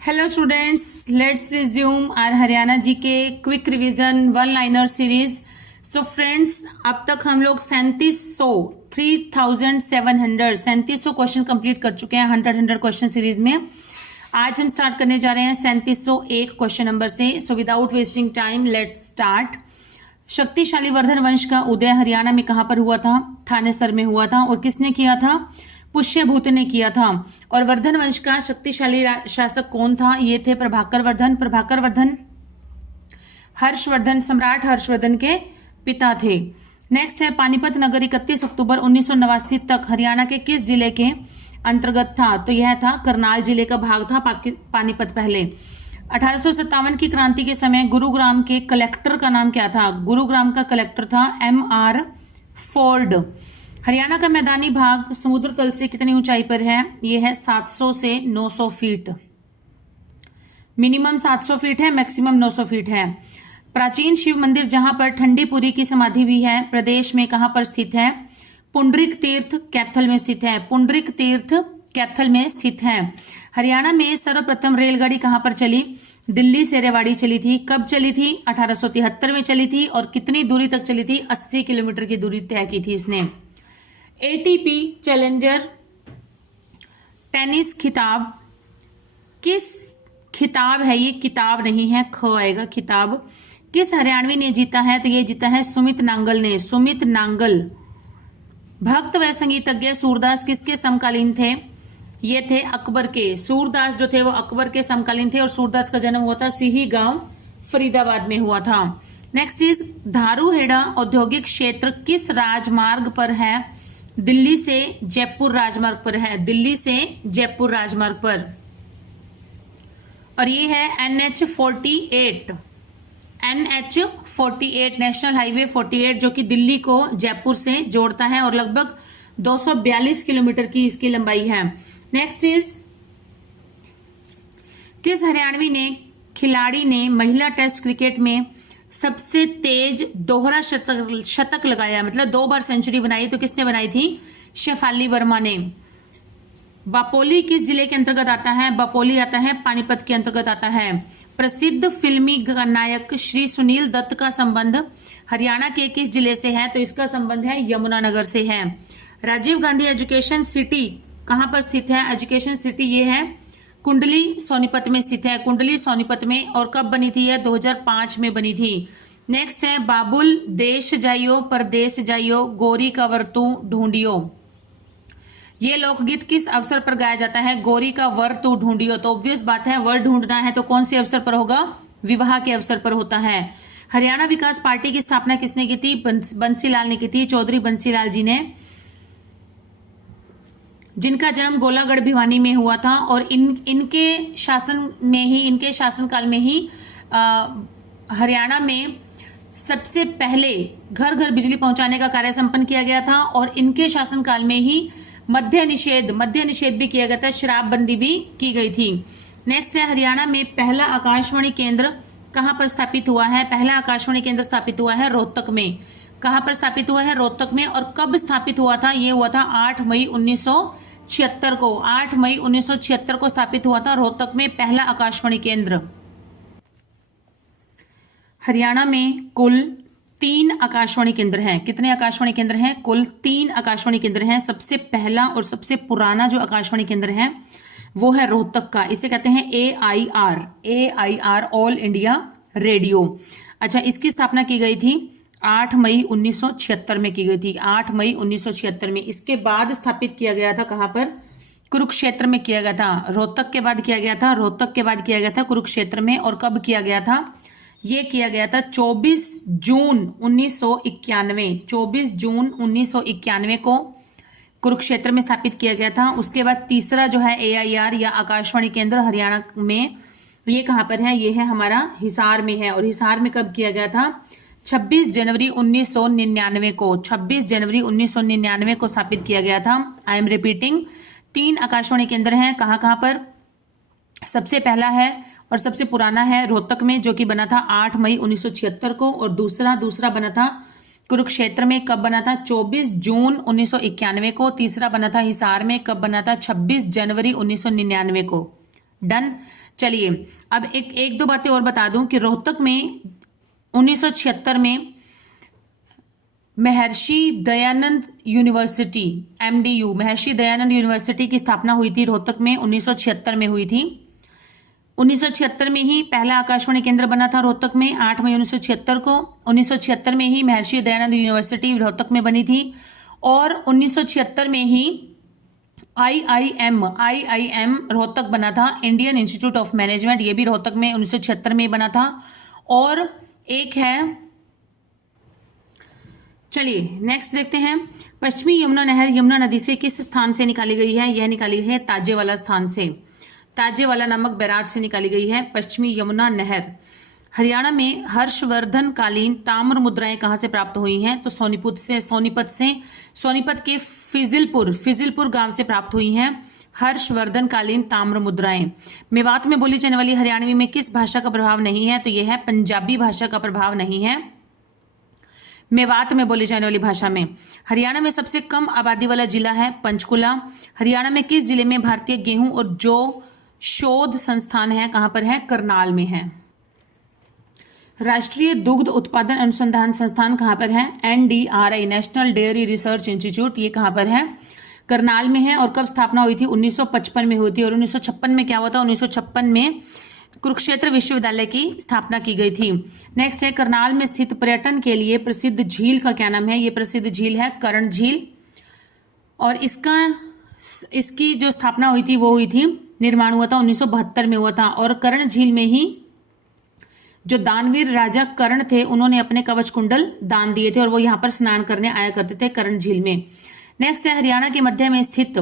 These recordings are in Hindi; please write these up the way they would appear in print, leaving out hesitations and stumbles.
Hello students, let's resume our Haryana G K quick revision one liner series. So friends, अब तक हम लोग 3700 क्वेश्चन कंप्लीट कर चुके हैं 100 क्वेश्चन सीरीज में। आज हम स्टार्ट करने जा रहे हैं 3701 क्वेश्चन नंबर से। So without wasting time let's start. शक्तिशाली वर्धन वंश का उदय हरियाणा में कहाँ पर हुआ था? थानेसर में हुआ था। और किसने किया था? पुष्यभूत ने किया था। और वर्धन वंश का शक्तिशाली शासक कौन था? ये थे प्रभाकर वर्धन। प्रभाकर वर्धन हर्षवर्धन, सम्राट हर्षवर्धन के पिता थे। नेक्स्ट है पानीपत नगर 31 अक्टूबर 1989 तक हरियाणा के किस जिले के अंतर्गत था? तो यह था करनाल जिले का भाग था पानीपत पहले। 1857 की क्रांति के समय गुरुग्राम के कलेक्टर का नाम क्या था? गुरुग्राम का कलेक्टर था M.R. फोर्ड। हरियाणा का मैदानी भाग समुद्र तल से कितनी ऊंचाई पर है? यह है 700 से 900 फीट। मिनिमम 700 फीट है, मैक्सिमम 900 फीट है। प्राचीन शिव मंदिर जहां पर ठंडीपुरी की समाधि भी है, प्रदेश में कहां पर स्थित है? पुंडरिक तीर्थ कैथल में स्थित है। पुंडरिक तीर्थ कैथल में स्थित है। हरियाणा में सर्वप्रथम रेलगाड़ी कहां पर चली? दिल्ली से रेवाड़ी चली थी। कब चली थी? 1873 में चली थी। और कितनी दूरी तक चली थी? 80 किलोमीटर की दूरी तय की थी इसने। ATP चैलेंजर टेनिस खिताब किस खिताब है? ये किताब नहीं है, ख आएगा खिताब। किस हरियाणवी ने जीता है? तो ये जीता है सुमित नांगल ने। सुमित नांगल। भक्त व संगीतज्ञ सूरदास किसके समकालीन थे? ये थे अकबर के। सूरदास जो थे वो अकबर के समकालीन थे। और सूरदास का जन्म हुआ था सिही गांव फरीदाबाद में हुआ था। नेक्स्ट इज धारूहेड़ा औद्योगिक क्षेत्र किस राजमार्ग पर है? दिल्ली से जयपुर राजमार्ग पर है। दिल्ली से जयपुर राजमार्ग पर। और ये है NH48। NH48 नेशनल हाईवे 48 जो कि दिल्ली को जयपुर से जोड़ता है और लगभग 242 किलोमीटर की इसकी लंबाई है। नेक्स्ट इज किस हरियाणवी खिलाड़ी ने महिला टेस्ट क्रिकेट में सबसे तेज दोहरा शतक लगाया? मतलब 2 बार सेंचुरी बनाई। तो किसने बनाई थी? शेफाली वर्मा ने। बापोली किस जिले के अंतर्गत आता है? बापोली आता है पानीपत के अंतर्गत आता है। प्रसिद्ध फिल्मी नायक श्री सुनील दत्त का संबंध हरियाणा के किस जिले से है? तो इसका संबंध है यमुनानगर से है। राजीव गांधी एजुकेशन सिटी कहां पर स्थित है? एजुकेशन सिटी ये है कुंडली सोनीपत में स्थित है। कुंडली सोनीपत में। और कब बनी थी? यह 2005 में बनी थी। नेक्स्ट है बाबुल देश जाइयो परदेश जाइयो गोरी का वर तू ढूंढियो। ये लोकगीत किस अवसर पर गाया जाता है? गोरी का वर तू ढूंढियो। तो ऑब्वियस बात है, वर ढूंढना है तो कौन से अवसर पर होगा? विवाह के अवसर पर होता है। हरियाणा विकास पार्टी की स्थापना किसने की थी? बंसीलाल ने की थी। चौधरी बंसीलाल जी ने, जिनका जन्म गोलागढ़ भिवानी में हुआ था। और इनके शासनकाल में ही हरियाणा में सबसे पहले घर घर बिजली पहुंचाने का कार्य संपन्न किया गया था। और इनके शासनकाल में ही मद्य निषेध भी किया गया था, शराबबंदी भी की गई थी। नेक्स्ट है हरियाणा में पहला आकाशवाणी केंद्र कहां पर स्थापित हुआ है? पहला आकाशवाणी केंद्र स्थापित हुआ है रोहतक में। कहां पर स्थापित हुआ है? रोहतक में। और कब स्थापित हुआ था? ये हुआ था 8 मई 1976 को। 8 मई 1976 को स्थापित हुआ था रोहतक में पहला आकाशवाणी केंद्र। हरियाणा में कुल 3 आकाशवाणी केंद्र हैं। कितने आकाशवाणी केंद्र हैं? कुल 3 आकाशवाणी केंद्र हैं। सबसे पहला और सबसे पुराना जो आकाशवाणी केंद्र है वो है रोहतक का। इसे कहते हैं AIR ऑल इंडिया रेडियो। अच्छा, इसकी स्थापना की गई थी 8 मई 1976 में की गई थी। 8 मई 1976 में। इसके बाद स्थापित किया गया था कहां पर? कुरुक्षेत्र में किया गया था। रोहतक के बाद किया गया था। रोहतक के बाद किया गया था कुरुक्षेत्र में। और कब किया गया था? ये किया गया था 24 जून 1991। 24 जून 1991 को कुरुक्षेत्र में स्थापित किया गया था। उसके बाद तीसरा जो है AIR या आकाशवाणी केंद्र हरियाणा में, ये कहां पर है? ये है हमारा हिसार में है। और हिसार में कब किया गया था? 26 जनवरी 1999 को। 26 जनवरी 1999 को स्थापित किया गया था। आई एम रिपीटिंग, 3 आकाशवाणी केंद्र हैं। कहां कहां पर? सबसे पहला है और सबसे पुराना है रोहतक में, जो कि बना था 8 मई 1976 को। और दूसरा बना था कुरुक्षेत्र में। कब बना था? 24 जून 1991 को। तीसरा बना था हिसार में। कब बना था? 26 जनवरी 1999 को। डन। चलिए अब एक दो बातें और बता दूं कि रोहतक में 1976 में Maharshi Dayanand university, MDU, Maharshi Dayanand university की स्थापना हुई थी रोहतक में, 1976 में हुई थी। 1976 में ही पहला आकाशवाणी केंद्र बना था रोहतक में, 8 मई 1976 को। 1976 में ही महर्षि दयानंद यूनिवर्सिटी रोहतक में बनी थी और 1976 में ही IIM रोहतक बना था, इंडियन इंस्टीट्यूट ऑफ मैनेजमेंट, ये भी रोहतक में 1976 में बना था। और एक है, चलिए नेक्स्ट देखते हैं, पश्चिमी यमुना नहर यमुना नदी से किस स्थान से निकाली गई है? यह निकाली है ताजेवाला स्थान से, ताजेवाला नामक बैराज से निकाली गई है पश्चिमी यमुना नहर। हरियाणा में हर्षवर्धन कालीन ताम्र मुद्राएं कहां से प्राप्त हुई हैं? तो सोनीपत के फिजिलपुर गांव से प्राप्त हुई हैं हर्षवर्धन कालीन ताम्र मुद्राएं। मेवात में बोली जाने वाली हरियाणवी में किस भाषा का प्रभाव नहीं है? तो यह है पंजाबी भाषा का प्रभाव नहीं है मेवात में बोली जाने वाली भाषा में। हरियाणा में सबसे कम आबादी वाला जिला है पंचकुला। हरियाणा में किस जिले में भारतीय गेहूं और जौ शोध संस्थान है? कहां पर है? करनाल में है। राष्ट्रीय दुग्ध उत्पादन अनुसंधान संस्थान कहां पर है? NDRI, national dairy research institute, ये कहां पर है? करनाल में है। और कब स्थापना हुई थी? 1955 में हुई थी। और 1956 में क्या हुआ था? 1956 में कुरुक्षेत्र विश्वविद्यालय की स्थापना की गई थी। नेक्स्ट है, करनाल में स्थित पर्यटन के लिए प्रसिद्ध झील का क्या नाम है? ये प्रसिद्ध झील है कर्ण झील। और इसकी जो स्थापना हुई थी वो हुई थी, निर्माण हुआ था 1972 में हुआ था। और कर्ण झील में ही जो दानवीर राजा कर्ण थे उन्होंने अपने कवच कुंडल दान दिए थे और वो यहाँ पर स्नान करने आया करते थे कर्ण झील में। नेक्स्ट है, हरियाणा के मध्य में स्थित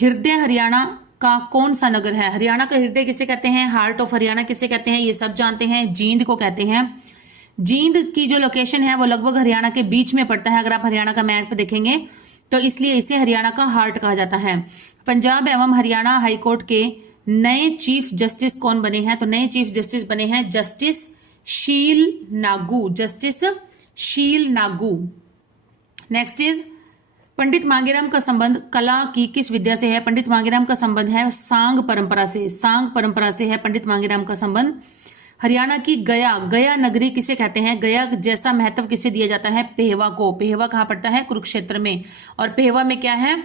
हृदय हरियाणा का कौन सा नगर है? हरियाणा का हृदय किसे कहते हैं? हार्ट ऑफ हरियाणा किसे कहते हैं? ये सब जानते हैं, जींद को कहते हैं। जींद की जो लोकेशन है वो लगभग हरियाणा के बीच में पड़ता है, अगर आप हरियाणा का मैप देखेंगे तो, इसलिए इसे हरियाणा का हार्ट कहा जाता है। पंजाब एवं हरियाणा हाईकोर्ट के नए चीफ जस्टिस कौन बने हैं? तो नए चीफ जस्टिस बने हैं जस्टिस शील नागू, जस्टिस शील नागू। नेक्स्ट इज, पंडित मांगेराम का संबंध कला की किस विद्या से है? पंडित मांगेराम का संबंध है सांग परंपरा से, सांग परंपरा से है पंडित मांगेराम का संबंध। हरियाणा की गया नगरी किसे कहते हैं? गया जैसा महत्व किसे दिया जाता है? पेहवा को। पेहवा कहाँ पड़ता है? कुरुक्षेत्र में। और पेहवा में क्या है?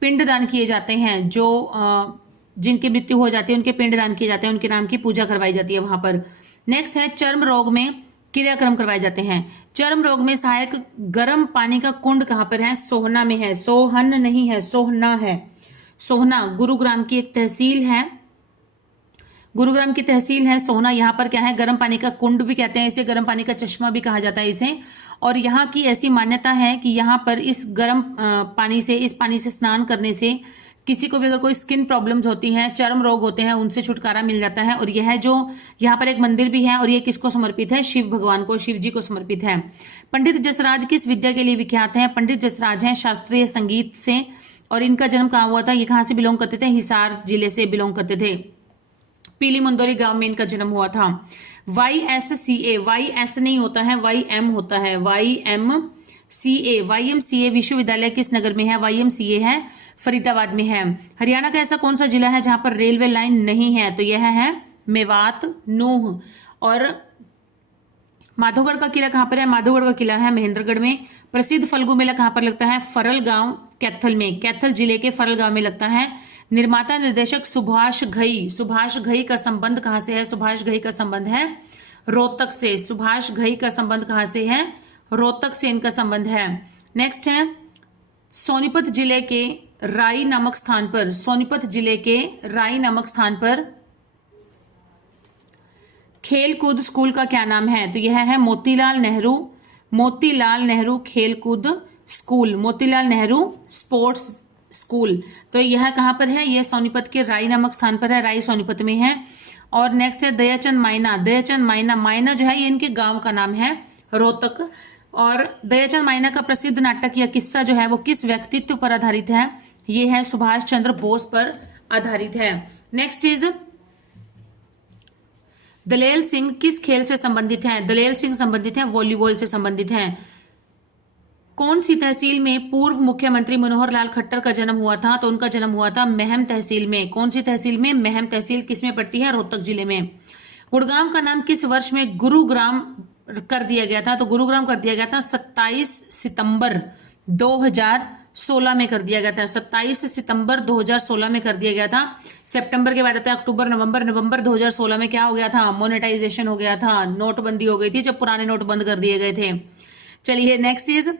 पिंडदान किए जाते हैं, जो जिनकी मृत्यु हो जाती है उनके पिंडदान किए जाते हैं, उनके नाम की पूजा करवाई जाती है वहां पर। नेक्स्ट है, चर्म रोग में क्रियाक्रम करवाए जाते हैं। चर्म रोग में सहायक गर्म पानी का कुंड कहां पर है? सोहना में है, सोहन नहीं है, सोहना है। सोहना गुरुग्राम की एक तहसील है, गुरुग्राम की तहसील है सोहना। यहाँ पर क्या है? गर्म पानी का कुंड भी कहते हैं इसे, गर्म पानी का चश्मा भी कहा जाता है इसे। और यहाँ की ऐसी मान्यता है कि यहाँ पर इस गर्म पानी से स्नान करने से किसी को भी अगर कोई स्किन प्रॉब्लम्स होती हैं, चर्म रोग होते हैं, उनसे छुटकारा मिल जाता है। और यह जो यहाँ पर एक मंदिर भी है और ये किसको समर्पित है? शिव भगवान को, शिव जी को समर्पित है। पंडित जसराज किस विद्या के लिए विख्यात हैं? पंडित जसराज हैं शास्त्रीय संगीत से। और इनका जन्म कहाँ हुआ था? ये कहाँ से बिलोंग करते थे? हिसार जिले से बिलोंग करते थे। पीली मंदोरी गांव में इनका जन्म हुआ था। YSCA, YS नहीं होता है, YM होता है, YMCA विश्वविद्यालय किस नगर में है? YMCA है फरीदाबाद में है। हरियाणा का ऐसा कौन सा जिला है जहां पर रेलवे लाइन नहीं है? तो यह है मेवात, नूह। और माधोगढ़ का किला कहां पर है? माधोगढ़ का किला है महेंद्रगढ़ में। प्रसिद्ध फल्गु मेला कहां पर लगता है? फरल गांव कैथल में, कैथल जिले के फरल गांव में लगता है। निर्माता निर्देशक सुभाष घई का संबंध कहां से है? सुभाष घई का संबंध है रोहतक से। सुभाष घई का संबंध कहां से है? रोहतक से इनका संबंध है। नेक्स्ट है, सोनीपत जिले के राई नामक स्थान पर, सोनीपत जिले के राई नामक स्थान पर खेलकूद स्कूल का क्या नाम है? तो यह है मोतीलाल नेहरू खेलकूद school, Motilal Nehru sports school. तो यह कहां पर है? यह सोनीपत के राई नामक स्थान पर है, राई सोनीपत में है। और नेक्स्ट है दयाचंद मायना जो है ये इनके गांव का नाम है रोहतक। और दयाचंद मायना का प्रसिद्ध नाटक या किस्सा जो है वो किस व्यक्तित्व पर आधारित है? ये है सुभाष चंद्र बोस पर आधारित है। नेक्स्ट इज, दलेल सिंह किस खेल से संबंधित हैं? दलेल सिंह संबंधित हैं वॉलीबॉल से संबंधित हैं। कौन सी तहसील में पूर्व मुख्यमंत्री मनोहर लाल खट्टर का जन्म हुआ था? तो उनका जन्म हुआ था महम तहसील में। कौन सी तहसील में? महम तहसील किसमें पड़ती है? रोहतक जिले में। गुड़गांव का नाम किस वर्ष में गुरुग्राम कर दिया गया था? तो गुरुग्राम कर दिया गया था 27 सितंबर 2016 में कर दिया गया था। 27 सितंबर 2016 में कर दिया गया था। सितंबर के बाद आता है अक्टूबर, नवंबर। नवंबर 2016 में क्या हो गया था? मोनेटाइजेशन हो गया था, नोटबंदी हो गई थी जब पुराने नोट बंद कर दिए गए थे। चलिए नेक्स्ट इज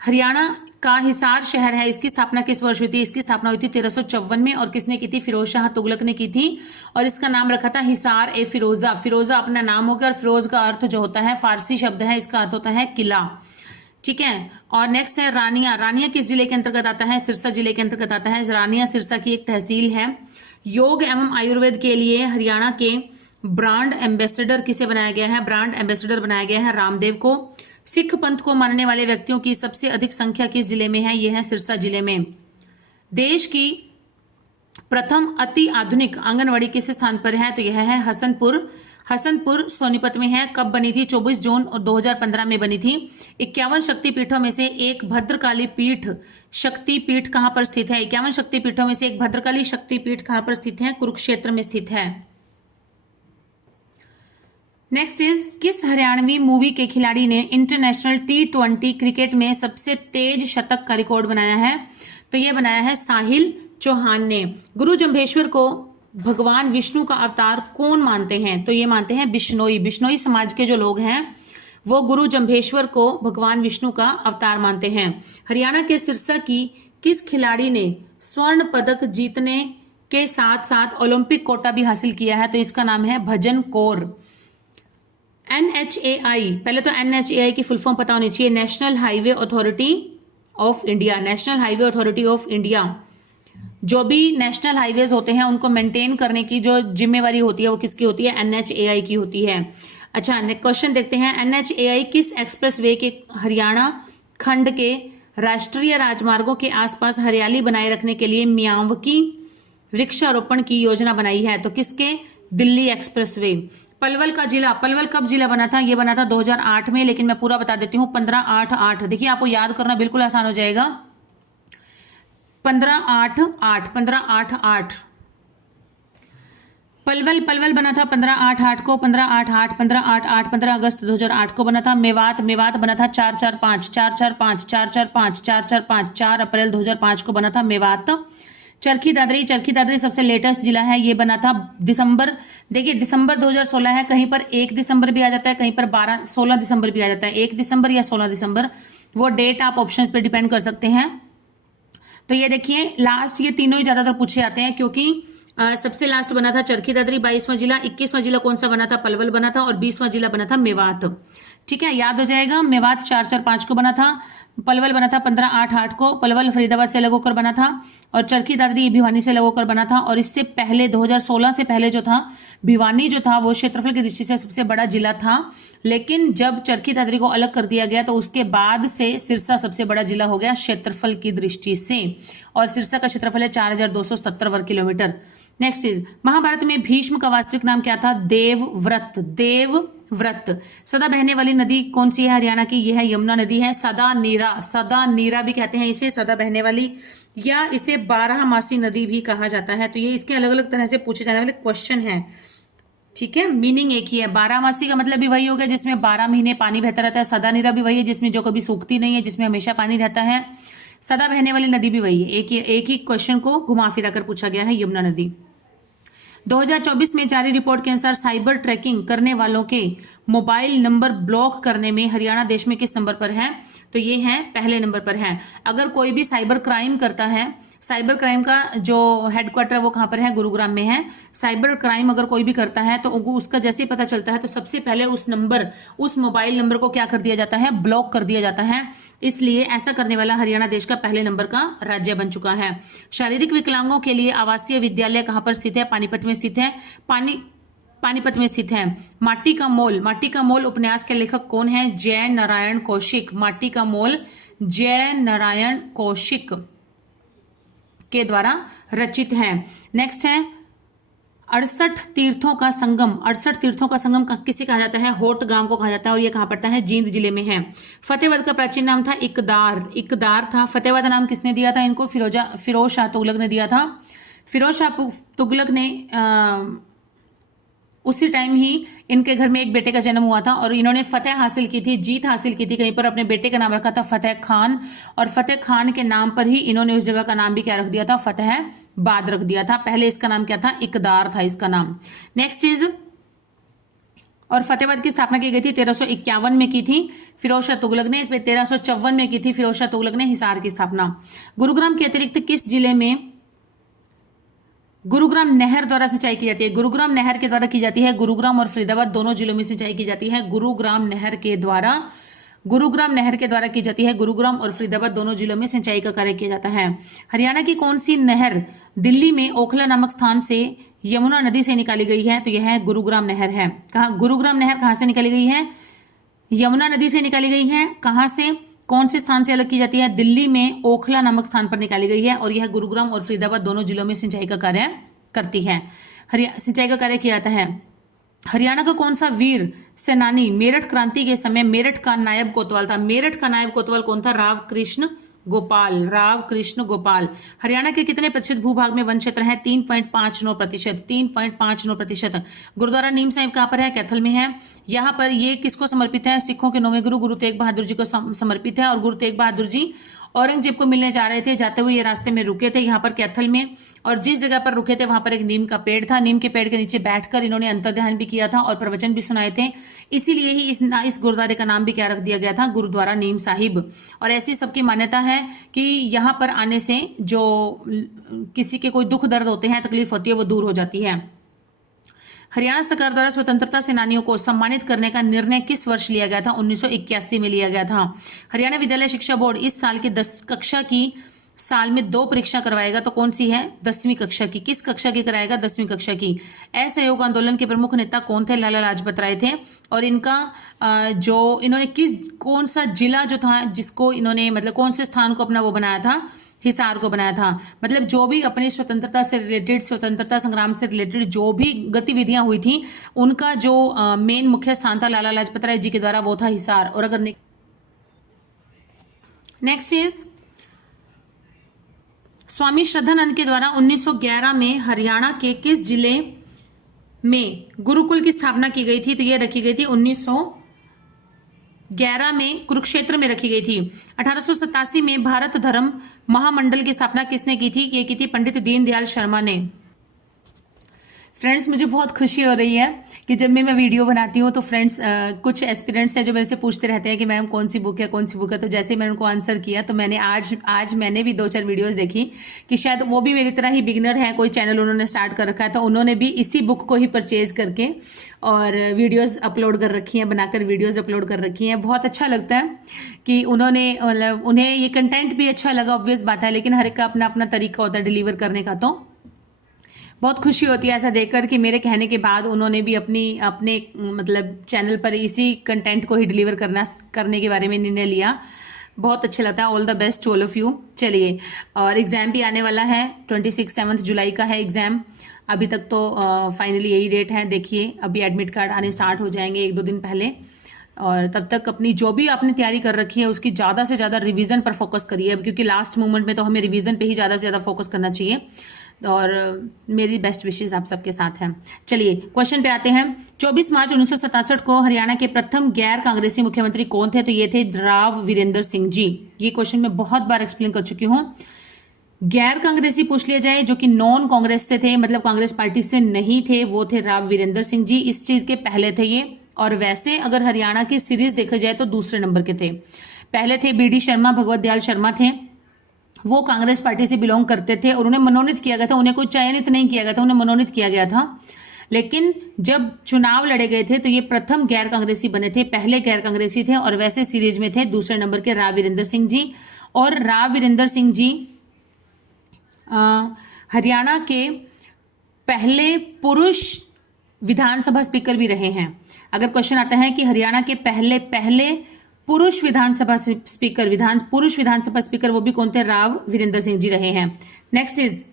हरियाणा का हिसार शहर है, इसकी स्थापना किस वर्ष हुई थी? इसकी स्थापना हुई थी 1354 में। और किसने की थी? फिरोज शाह तुगलक ने की थी। और इसका नाम रखा था हिसार ए फिरोजा। फिरोजा अपना नाम हो गया और फिरोज का अर्थ जो होता है फारसी शब्द है, इसका अर्थ होता है किला। ठीक है। और नेक्स्ट है रानिया। रानिया किस जिले के अंतर्गत आता है? सिरसा जिले के अंतर्गत आता है। रानिया सिरसा की एक तहसील है। योग एवं आयुर्वेद के लिए हरियाणा के ब्रांड एम्बेसडर किसे बनाया गया है? ब्रांड एम्बेसडर बनाया गया है रामदेव को। सिख पंथ को मानने वाले व्यक्तियों की सबसे अधिक संख्या किस जिले में है? यह है सिरसा जिले में। देश की प्रथम अति आधुनिक आंगनवाड़ी किस स्थान पर है? तो यह है हसनपुर। हसनपुर सोनीपत में है। कब बनी थी? 24 जून 2015 में बनी थी। 51 शक्तिपीठों में से एक भद्रकाली पीठ शक्तिपीठ कहां पर स्थित है? 51 शक्तिपीठों में से एक भद्रकाली शक्तिपीठ कहां पर स्थित है? कुरुक्षेत्र में स्थित है। नेक्स्ट इज किस हरियाणवी मूवी के खिलाड़ी ने इंटरनेशनल T20 क्रिकेट में सबसे तेज शतक का रिकॉर्ड बनाया है? तो यह बनाया है साहिल चौहान ने। गुरु जम्भेश्वर को भगवान विष्णु का अवतार कौन मानते हैं? तो ये मानते हैं बिश्नोई। बिश्नोई समाज के जो लोग हैं वो गुरु जम्भेश्वर को भगवान विष्णु का अवतार मानते हैं। हरियाणा के सिरसा की किस खिलाड़ी ने स्वर्ण पदक जीतने के साथ साथ ओलंपिक कोटा भी हासिल किया है? तो इसका नाम है भजन कौर। NHAI, पहले तो NHAI की फुल फॉर्म पता होनी चाहिए, national highway authority of India. National highway authority of India. जो भी नेशनल हाईवेज होते हैं उनको मेंटेन करने की जो जिम्मेवारी होती है वो किसकी होती है? NHAI की होती है। अच्छा नेक्स्ट क्वेश्चन देखते हैं। NHAI किस एक्सप्रेसवे के हरियाणा खंड के राष्ट्रीय राजमार्गों के आसपास हरियाली बनाए रखने के लिए मियावाकी वृक्षारोपण की योजना बनाई है? तो किसके? दिल्ली एक्सप्रेसवे। पलवल का जिला, पलवल कब जिला बना था? ये बना था 2008 में, लेकिन मैं पूरा बता देती हूँ 1588। देखिए आपको याद करना बिल्कुल आसान हो जाएगा। 1588 पलवल बना था 1588 को। 15 अगस्त 2008 को बना था। मेवात बना था 4 अप्रैल 2005 को बना था मेवात। चरखी दादरी सबसे लेटेस्ट जिला है, ये बना था दिसंबर। देखिए दिसंबर 2016 है, कहीं पर 1 दिसंबर भी आ जाता है, कहीं पर 16 दिसंबर भी आ जाता है। 1 दिसंबर या 16 दिसंबर, वो डेट आप ऑप्शंस पे डिपेंड कर सकते हैं। तो ये देखिए लास्ट, ये तीनों ही ज्यादातर पूछे जाते हैं क्योंकि सबसे लास्ट बना था चरखी दादरी 22वां जिला। 21वां जिला कौन सा बना था? पलवल बना था। और 20वां जिला बना था मेवात। ठीक है, याद हो जाएगा। मेवात 445 को बना था। पलवल बना था 1588 को। पलवल फरीदाबाद से अलग होकर बना था और चरखी दादरी भिवानी से अलग होकर बना था। और इससे पहले 2016 से पहले जो था भिवानी जो था वो क्षेत्रफल की दृष्टि से सबसे बड़ा जिला था, लेकिन जब चरखी दादरी को अलग कर दिया गया तो उसके बाद से सिरसा सबसे बड़ा जिला हो गया क्षेत्रफल की दृष्टि से। और सिरसा का क्षेत्रफल है 4277 वर्ग किलोमीटर। नेक्स्ट इज महाभारत में भीष्म का वास्तविक नाम क्या था? देवव्रत। सदा बहने वाली नदी कौन सी है हरियाणा की? यह है यमुना नदी है। सदा नीरा भी कहते हैं इसे, सदा बहने वाली, या इसे 12मासी नदी भी कहा जाता है। तो ये इसके अलग अलग तरह से पूछे जाने वाले क्वेश्चन है। ठीक है, मीनिंग एक ही है। 12मासी का मतलब भी वही हो गया जिसमें 12 महीने पानी बहता रहता है। सदा नीरा भी वही है जिसमें जो कभी सूखती नहीं है, जिसमें हमेशा पानी रहता है। सदा बहने वाली नदी भी वही है। एक ही क्वेश्चन को घुमा फिरा कर पूछा गया है, यमुना नदी। 2024 में जारी रिपोर्ट के अनुसार साइबर ट्रैकिंग करने वालों के मोबाइल नंबर ब्लॉक करने में हरियाणा देश में किस नंबर पर है? तो ये है पहले नंबर पर है। अगर कोई भी साइबर क्राइम करता है, साइबर क्राइम का जो हेडक्वार्टर है वो कहाँ पर है? गुरुग्राम में है। साइबर क्राइम अगर कोई भी करता है तो उसका जैसे ही पता चलता है तो सबसे पहले उस मोबाइल नंबर को क्या कर दिया जाता है? ब्लॉक कर दिया जाता है। इसलिए ऐसा करने वाला हरियाणा देश का पहले नंबर का राज्य बन चुका है। शारीरिक विकलांगों के लिए आवासीय विद्यालय कहाँ पर स्थित है? पानीपत में स्थित है। पानीपत में स्थित है। माटी का मोल उपन्यास के लेखक कौन है? जय नारायण कौशिक। माटी का मोल जय नारायण कौशिक के द्वारा रचित है। नेक्स्ट है 68 तीर्थों का संगम, 68 तीर्थों का संगम किसे कहा जाता है? होट गांव को कहा जाता है और ये कहाँ पड़ता है? जींद जिले में है। फतेहबाद का प्राचीन नाम था इकदार, इकदार था। फतेहबाद का नाम किसने दिया था इनको? फिरोज शाह तुगलक ने दिया था। फिरोज शाह तुगलक ने उसी टाइम ही इनके घर में एक बेटे का जन्म हुआ था और इन्होंने फतेह हासिल की थी, जीत हासिल की थी कहीं पर। अपने बेटे का नाम रखा था फतेह खान और फतेह खान के नाम पर ही इन्होंने उस जगह का नाम भी क्या रख दिया था? फतेहाबाद रख दिया था। पहले इसका नाम क्या था? इकदार था इसका नाम। नेक्स्ट चीज, और फतेहबाद की स्थापना की गई थी 1351 में की थी फिरोज शाह तुगलक ने। 1354 में की थी फिरोज शाह तुगलक ने हिसार की स्थापना। गुरुग्राम के अतिरिक्त किस जिले में गुरुग्राम नहर द्वारा सिंचाई की जाती है? गुरुग्राम नहर के द्वारा की जाती है। गुरुग्राम और फरीदाबाद दोनों जिलों में सिंचाई की जाती है गुरुग्राम नहर के द्वारा, गुरुग्राम नहर के द्वारा की जाती है। गुरुग्राम और फरीदाबाद दोनों जिलों में सिंचाई का कार्य किया जाता है। हरियाणा की कौन सी नहर दिल्ली में ओखला नामक स्थान से यमुना नदी से निकाली गई है? तो यह गुरुग्राम नहर है। कहा गुरुग्राम नहर कहां से निकाली गई है? यमुना नदी से निकाली गई है। कहां से, कौन से स्थान से अलग की जाती है? दिल्ली में ओखला नामक स्थान पर निकाली गई है और यह गुरुग्राम और फरीदाबाद दोनों जिलों में सिंचाई का कार्य करती है। सिंचाई का कार्य किया जाता है। हरियाणा का कौन सा वीर सेनानी मेरठ क्रांति के समय मेरठ का नायब कोतवाल था? मेरठ का नायब कोतवाल कौन था? राव कृष्ण गोपाल, राव कृष्ण गोपाल। हरियाणा के कितने प्रतिशत भूभाग में वन क्षेत्र है? 3.59%, 3.59%। गुरुद्वारा नीम साहिब कहां पर है? कैथल में है। यहाँ पर ये किसको समर्पित है? सिखों के 9वें गुरु गुरु तेग बहादुर जी को समर्पित है। और गुरु तेग बहादुर जी औरंगजेब को मिलने जा रहे थे, जाते हुए ये रास्ते में रुके थे यहाँ पर कैथल में, और जिस जगह पर रुके थे वहां पर एक नीम का पेड़ था। नीम के पेड़ के नीचे बैठकर इन्होंने अंतर्ध्यान भी किया था और प्रवचन भी सुनाए थे। इसीलिए ही इस गुरुद्वारे का नाम भी क्या रख दिया गया था? गुरुद्वारा नीम साहिब। और ऐसी सबकी मान्यता है कि यहाँ पर आने से जो किसी के कोई दुख दर्द होते हैं, तकलीफ होती है, वो दूर हो जाती है। हरियाणा सरकार द्वारा स्वतंत्रता सेनानियों को सम्मानित करने का निर्णय किस वर्ष लिया गया था? 1981 में लिया गया था। हरियाणा विद्यालय शिक्षा बोर्ड इस साल की 10 कक्षा की साल में 2 परीक्षा करवाएगा, तो कौन सी है? 10वीं कक्षा की। किस कक्षा की कराएगा? 10वीं कक्षा की। असहयोग आंदोलन के प्रमुख नेता कौन थे? लाला लाजपत राय थे। और इनका जो इन्होंने कौन सा जिला जो था जिसको इन्होंने मतलब कौन से स्थान को अपना वो बनाया था? हिसार को बनाया था। मतलब जो भी अपनी स्वतंत्रता से रिलेटेड, स्वतंत्रता संग्राम से रिलेटेड जो भी गतिविधियां हुई थी, उनका जो मेन मुख्य स्थान था लाला लाजपत राय जी के द्वारा, वो था हिसार। और अगर नेक्स्ट इज स्वामी श्रद्धानंद के द्वारा 1911 में हरियाणा के किस जिले में गुरुकुल की स्थापना की गई थी? तो यह रखी गई थी 1911 में कुरुक्षेत्र में रखी गई थी। 1887 में भारत धर्म महामंडल की स्थापना किसने की थी? ये की थी पंडित दीनदयाल शर्मा ने। फ्रेंड्स, मुझे बहुत खुशी हो रही है कि जब मैं वीडियो बनाती हूँ तो फ्रेंड्स कुछ एस्पिरेंट्स हैं जो मेरे से पूछते रहते हैं कि मैडम कौन सी बुक है, कौन सी बुक है। तो जैसे ही मैंने उनको आंसर किया तो मैंने आज मैंने भी 2-4 वीडियोस देखी कि शायद वो भी मेरी तरह ही बिगिनर है, कोई चैनल उन्होंने स्टार्ट कर रखा है, तो उन्होंने भी इसी बुक को ही परचेज करके और वीडियोज़ अपलोड कर रखी हैं, बनाकर वीडियोज़ अपलोड कर रखी हैं। बहुत अच्छा लगता है कि उन्होंने मतलब उन्हें ये कंटेंट भी अच्छा लगा, ऑब्वियस बात है, लेकिन हर एक का अपना अपना तरीका होता है डिलीवर करने का। तो बहुत खुशी होती है ऐसा देखकर कि मेरे कहने के बाद उन्होंने भी अपने मतलब चैनल पर इसी कंटेंट को ही डिलीवर करने के बारे में निर्णय लिया। बहुत अच्छा लगता है। All the best to all of you. चलिए, और एग्ज़ाम भी आने वाला है, 7 जुलाई का है एग्ज़ाम। अभी तक तो फाइनली यही डेट है। देखिए, अभी एडमिट कार्ड आने स्टार्ट हो जाएंगे 1-2 दिन पहले, और तब तक अपनी जो भी आपने तैयारी कर रखी है उसकी ज़्यादा से ज़्यादा रिवीजन पर फोकस करिए, क्योंकि लास्ट मोमेंट में तो हमें रिवीजन पे ही ज़्यादा से ज़्यादा फोकस करना चाहिए। और मेरी बेस्ट विशेष आप सबके साथ हैं। चलिए क्वेश्चन पे आते हैं। 24 मार्च 1967 को हरियाणा के प्रथम गैर कांग्रेसी मुख्यमंत्री कौन थे? तो ये थे राव वीरेंद्र सिंह जी। ये क्वेश्चन मैं बहुत बार एक्सप्लेन कर चुकी हूँ। गैर कांग्रेसी पूछ लिया जाए जो कि नॉन कांग्रेस से थे, मतलब कांग्रेस पार्टी से नहीं थे, वो थे राव वीरेंद्र सिंह जी। इस चीज के पहले थे ये। और वैसे अगर हरियाणा की सीरीज देखा जाए तो दूसरे नंबर के थे। पहले थे BD शर्मा, भगवत दयाल शर्मा थे, वो कांग्रेस पार्टी से बिलोंग करते थे और उन्हें मनोनीत किया गया था। उन्हें कोई चयनित नहीं किया गया था, उन्हें मनोनीत किया गया था। लेकिन जब चुनाव लड़े गए थे तो ये प्रथम गैर कांग्रेसी बने थे, पहले गैर कांग्रेसी थे। और वैसे सीरीज में थे दूसरे नंबर के राव वीरेंद्र सिंह जी। और राव वीरेंद्र सिंह जी हरियाणा के पहले पुरुष विधानसभा स्पीकर भी रहे हैं। अगर क्वेश्चन आता है कि हरियाणा के पहले पुरुष विधानसभा स्पीकर वो भी कौन थे? राव वीरेंद्र सिंह जी रहे हैं। नेक्स्ट इज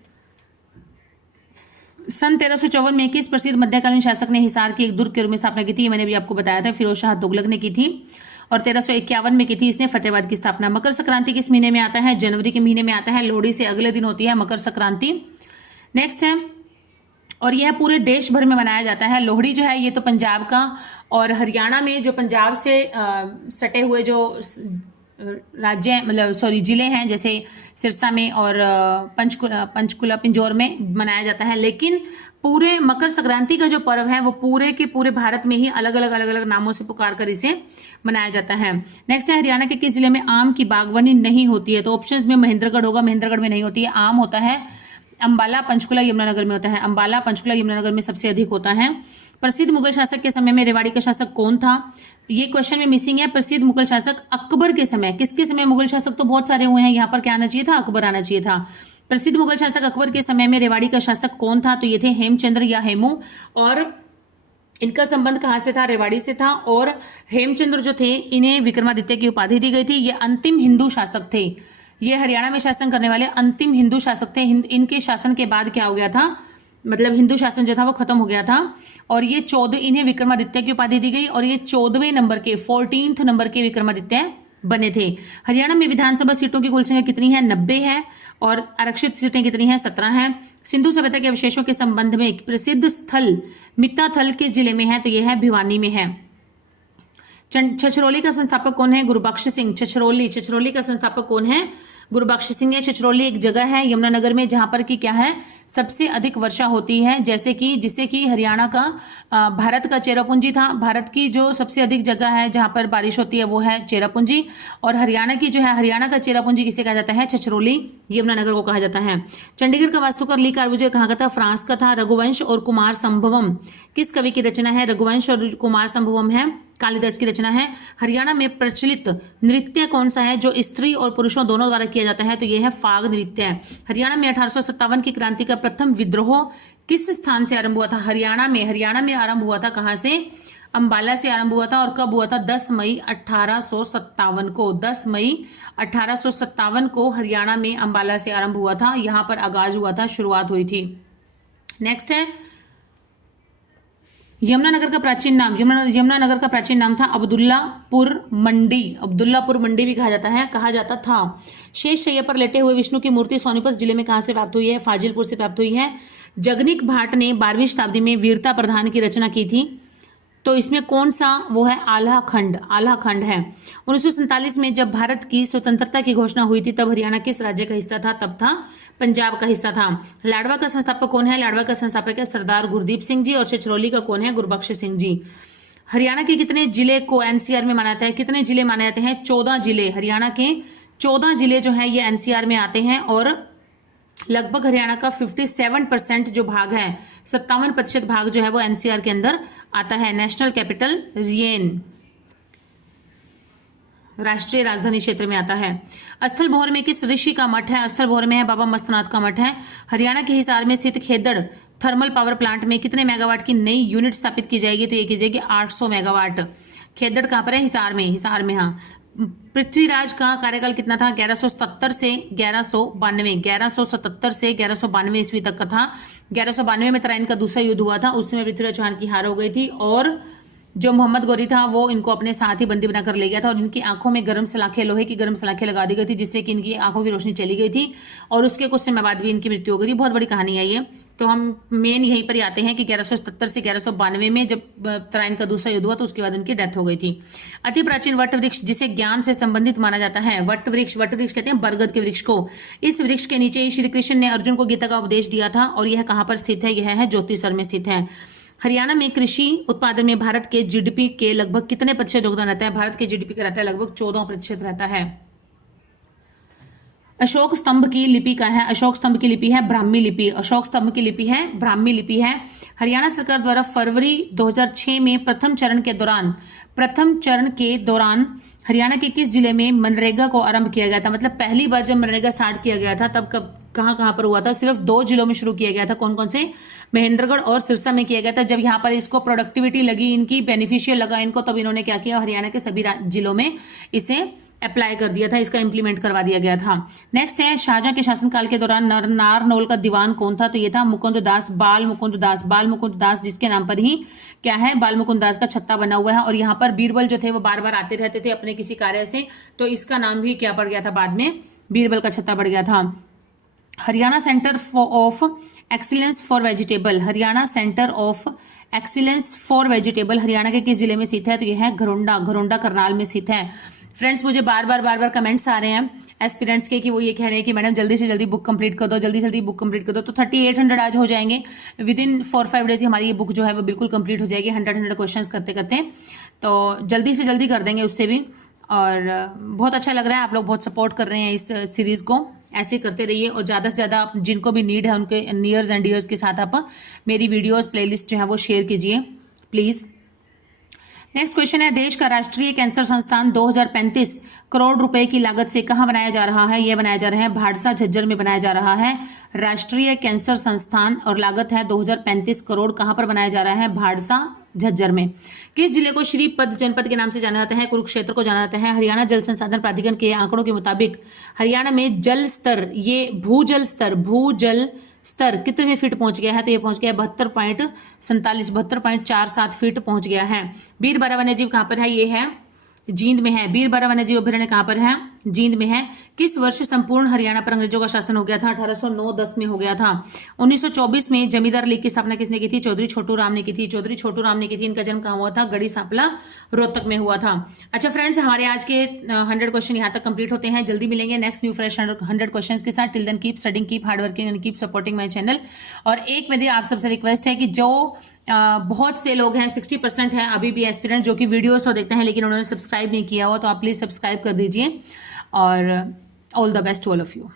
सन 1354 में किस प्रसिद्ध मध्यकालीन शासक ने हिसार की एक दुर्ग के रूप में स्थापना की थी? ये मैंने भी आपको बताया था, फिरोज शाह तुगलक ने की थी और 1351 में की थी इसने फतेहाबाद की स्थापना। मकर संक्रांति किस महीने में आता है? जनवरी के महीने में आता है। लोहड़ी से अगले दिन होती है मकर संक्रांति। नेक्स्ट है, और यह पूरे देश भर में मनाया जाता है। लोहड़ी जो है ये तो पंजाब का और हरियाणा में जो पंजाब से सटे हुए जो राज्य मतलब सॉरी जिले हैं, जैसे सिरसा में और पंचकुला पिंजौर में मनाया जाता है। लेकिन पूरे मकर संक्रांति का जो पर्व है वो पूरे के पूरे भारत में ही अलग अलग नामों से पुकार कर इसे मनाया जाता है। नेक्स्ट है, हरियाणा के किस जिले में आम की बागवानी नहीं होती है? तो ऑप्शंस में महेंद्रगढ़ होगा, महेंद्रगढ़ में नहीं होती है। आम होता है अंबाला, पंचकुला, यमुनानगर में होता है। अंबाला, पंचकुला, यमुनानगर में सबसे अधिक होता है। प्रसिद्ध मुगल शासक के समय में रेवाड़ी का शासक कौन था? ये क्वेश्चन में मिसिंग है। प्रसिद्ध मुगल शासक अकबर के समय, किसके समय? मुगल शासक तो बहुत सारे हुए हैं, यहाँ पर क्या आना चाहिए था? अकबर आना चाहिए था। प्रसिद्ध मुगल शासक अकबर के समय में रेवाड़ी का शासक कौन था? तो ये थे हेमचंद्र या हेमू, और इनका संबंध कहाँ से था? रेवाड़ी से था। और हेमचंद्र जो थे इन्हें विक्रमादित्य की उपाधि दी गई थी। ये अंतिम हिंदू शासक थे, ये हरियाणा में शासन करने वाले अंतिम हिंदू शासक थे। इनके शासन के बाद क्या हो गया था, मतलब हिंदू शासन जो था वो खत्म हो गया था। और ये 14 इन्हें विक्रमादित्य की उपाधि दी गई और ये 14वें नंबर के 14th नंबर के विक्रमादित्य बने थे। हरियाणा में विधानसभा सीटों की कुल संख्या कितनी है? 90 है। और आरक्षित सीटें कितनी हैं? 17 हैं। सिंधु सभ्यता के अवशेषों के संबंध में एक प्रसिद्ध स्थल मित्ताथल किस जिले में है? तो यह है भिवानी में है। छछरौली का संस्थापक कौन है? गुरुबख्श सिंह। छछरौली का संस्थापक कौन है? गुरुबख्श सिंह है। छछरौली एक जगह है यमुनानगर में जहां पर कि क्या है, सबसे अधिक वर्षा होती है, जैसे कि जिससे कि हरियाणा का भारत का चेरापूंजी था। भारत की जो सबसे अधिक जगह है जहां पर बारिश होती है वो है चेरापूंजी, और हरियाणा की जो है हरियाणा का चेरापूंजी किसे कहा जाता है? छछरौली यमुनानगर को कहा जाता है। चंडीगढ़ का वास्तुकार ली कार्बूजियर कहाँ का था? फ्रांस का था। रघुवंश और कुमार संभवम किस कवि की रचना है? रघुवंश और कुमार संभवम है कालिदास की रचना है। हरियाणा में प्रचलित नृत्य कौन सा है जो स्त्री और पुरुषों दोनों द्वारा किया जाता है? तो यह है फाग नृत्य। हरियाणा में 1857 की क्रांति का प्रथम विद्रोह किस स्थान से आरंभ हुआ था? हरियाणा में आरंभ हुआ था। कहां से? अंबाला से आरंभ हुआ था। और कब हुआ था? 10 मई 1857 को। 10 मई 1857 को हरियाणा में अंबाला से आरंभ हुआ था, यहां पर आगाज हुआ था, शुरुआत हुई थी। नेक्स्ट है, यमुनानगर का प्राचीन नाम, यमुनानगर का प्राचीन नाम था अब्दुल्लापुर मंडी। अब्दुल्लापुर मंडी भी कहा जाता था। शेष शैया पर लेटे हुए विष्णु की मूर्ति सोनीपत जिले में कहां से प्राप्त हुई है? फाजिलपुर से प्राप्त हुई है। जगनिक भाट ने 12वीं शताब्दी में वीरता प्रधान की रचना की थी, तो इसमें कौन सा वो है? आल्हा खंड है। 1947 में जब भारत की स्वतंत्रता की घोषणा हुई थी तब हरियाणा किस राज्य का हिस्सा था? तब था पंजाब का हिस्सा था। लाडवा का संस्थापक कौन है? लाडवा का संस्थापक है सरदार गुरदीप सिंह जी। और छछरौली का कौन है? गुरबख्श सिंह जी। हरियाणा के कितने जिले को एनसीआर में माना जाता है? कितने जिले माने जाते हैं? 14 जिले। हरियाणा के 14 जिले जो है ये एनसीआर में आते हैं, और लगभग हरियाणा का 57% जो भाग है, 57% भाग जो है वो एनसीआर के अंदर आता है। नेशनल कैपिटल रियन, राष्ट्रीय राजधानी क्षेत्र में आता है। स्थल भौर में किस ऋषि का मठ है? स्थल भौर में है बाबा मस्तनाथ का मठ है। हरियाणा के हिसार में स्थित खेदड़ थर्मल पावर प्लांट में कितने मेगावाट की नई यूनिट स्थापित की जाएगी? तो ये की जाएगी 800 मेगावाट। खेदड़ कहाँ पर है? हिसार में, हाँ। पृथ्वीराज का कार्यकाल कितना था? 1177 से 1192 ईस्वी तक का था। 1192 में तराइन का दूसरा युद्ध हुआ था, उस समय पृथ्वीराज चौहान की हार हो गई थी, और जो मोहम्मद गौरी था वो इनको अपने साथ ही बंदी बनाकर ले गया था, और इनकी आंखों में गर्म सलाखें, लोहे की गर्म सलाखें लगा दी गई थी, जिससे कि इनकी आंखों की रोशनी चली गई थी, और उसके कुछ समय बाद भी इनकी मृत्यु हो गई थी। बहुत बड़ी कहानी है ये। तो हम मेन यहीं पर ही आते हैं कि 1177 से 1192 में जब तराइन का दूसरा युद्ध हुआ तो उसके बाद उनकी डेथ हो गई थी। अति प्राचीन वट वृक्ष जिसे ज्ञान से संबंधित माना जाता है, वट वृक्ष कहते हैं बरगद के वृक्ष को। इस वृक्ष के नीचे ही श्री कृष्ण ने अर्जुन को गीता का उपदेश दिया था, और यह कहाँ पर स्थित है? यह है ज्योतिसर में स्थित है। हरियाणा में कृषि उत्पादन में भारत के जीडीपी के लगभग कितने प्रतिशत योगदान रहता है? भारत के जीडीपी का रहता है लगभग 14% रहता है। अशोक स्तंभ की लिपि का है? अशोक स्तंभ की लिपि है ब्राह्मी लिपि। अशोक स्तंभ की लिपि है ब्राह्मी लिपि है। हरियाणा सरकार द्वारा फरवरी 2006 में प्रथम चरण के दौरान हरियाणा के किस जिले में मनरेगा को आरंभ किया गया था? मतलब पहली बार जब मनरेगा स्टार्ट किया गया था तब कहाँ पर हुआ था? सिर्फ 2 जिलों में शुरू किया गया था। कौन कौन से? महेंद्रगढ़ और सिरसा में किया गया था। जब यहाँ पर इसको प्रोडक्टिविटी लगी, इनकी बेनिफिशियल लगा इनको, तब इन्होंने क्या किया? हरियाणा के सभी जिलों में इसे अप्लाई कर दिया था, इसका इम्प्लीमेंट करवा दिया गया था। नेक्स्ट है शाहजहां के शासनकाल के दौरान नारनौल का दीवान कौन था? तो ये था मुकुंद दास, बाल मुकुंद दास, बाल मुकुंद दास, जिसके नाम पर ही क्या है, बाल मुकुंद दास का छत्ता बना हुआ है। और यहाँ पर बीरबल जो थे वो बार बार आते रहते थे अपने किसी कार्य से, तो इसका नाम भी क्या पड़ गया था बाद में, बीरबल का छत्ता पड़ गया था। Haryana centre of excellence for vegetable, Haryana centre of excellence for vegetable Haryana के किस जिले में स्थित है? तो यह है घरोंडा, घरोंडा करनाल में स्थित है। फ्रेंड्स मुझे बार बार कमेंट्स आ रहे हैं एस्पिरेंट्स के कि वो ये कह रहे हैं कि मैडम जल्दी से जल्दी बुक कंप्लीट कर दो, जल्दी से जल्दी बुक कंप्लीट कर दो। तो 3800 आज हो जाएंगे, विद इन 4-5 डेज हमारी ये बुक जो है वो बिल्कुल कंप्लीट हो जाएगी 100 क्वेश्चंस करते करते। तो जल्दी से जल्दी कर देंगे उससे भी। और बहुत अच्छा लग रहा है, आप लोग बहुत सपोर्ट कर रहे हैं इस सीरीज़ को, ऐसे करते रहिए। और ज़्यादा से ज़्यादा जिनको भी नीड है उनके नियर्स एंड डियर्स के साथ आप मेरी वीडियोस प्लेलिस्ट जो है वो शेयर कीजिए प्लीज़। नेक्स्ट क्वेश्चन है, देश का राष्ट्रीय कैंसर संस्थान 2035 करोड़ रुपए की लागत से कहाँ बनाया जा रहा है? यह बनाया जा रहा है भाड़सा झज्जर में बनाया जा रहा है राष्ट्रीय कैंसर संस्थान, और लागत है 2035 करोड़। कहाँ पर बनाया जा रहा है? भाड़सा झज्जर में। किस जिले को श्रीपद जनपद के नाम से जाना जाता है? कुरुक्षेत्र को जाना जाता है। हरियाणा जल संसाधन प्राधिकरण के आंकड़ों के मुताबिक हरियाणा में जल स्तर, ये भूजल स्तर कितने फीट पहुंच गया है? तो ये पहुंच गया है 72.47 फीट पहुंच गया है। बीरबरा वन्यजीव कहाँ पर है? ये है जींद में है। बीरबरा वन्यजीव अभयारण्य कहाँ पर है? जींद में है। किस वर्ष संपूर्ण हरियाणा पर अंग्रेजों का शासन हो गया था? 1809-10 में हो गया था। 1924 में जमींदार लीग की स्थापना किसने की थी? चौधरी छोटू राम ने की थी। चौधरी छोटू राम ने की थी। इनका जन्म कहाँ हुआ था? गढ़ी सांपला रोहतक में हुआ था। अच्छा फ्रेंड्स, हमारे आज के 100 क्वेश्चन यहाँ तक कंप्लीट होते हैं। जल्दी मिलेंगे नेक्स्ट न्यू फ्रेश 100 क्वेश्चन के साथ। Till then keep studying, keep hard working and keep supporting my channel. और एक मेरी आप सबसे रिक्वेस्ट है कि जो बहुत से लोग हैं, 60% हैं अभी भी एस्पिरेंट जो कि वीडियोस तो देखते हैं लेकिन उन्होंने सब्सक्राइब नहीं किया हुआ, तो आप प्लीज़ सब्सक्राइब कर दीजिए। और all the best to all of you.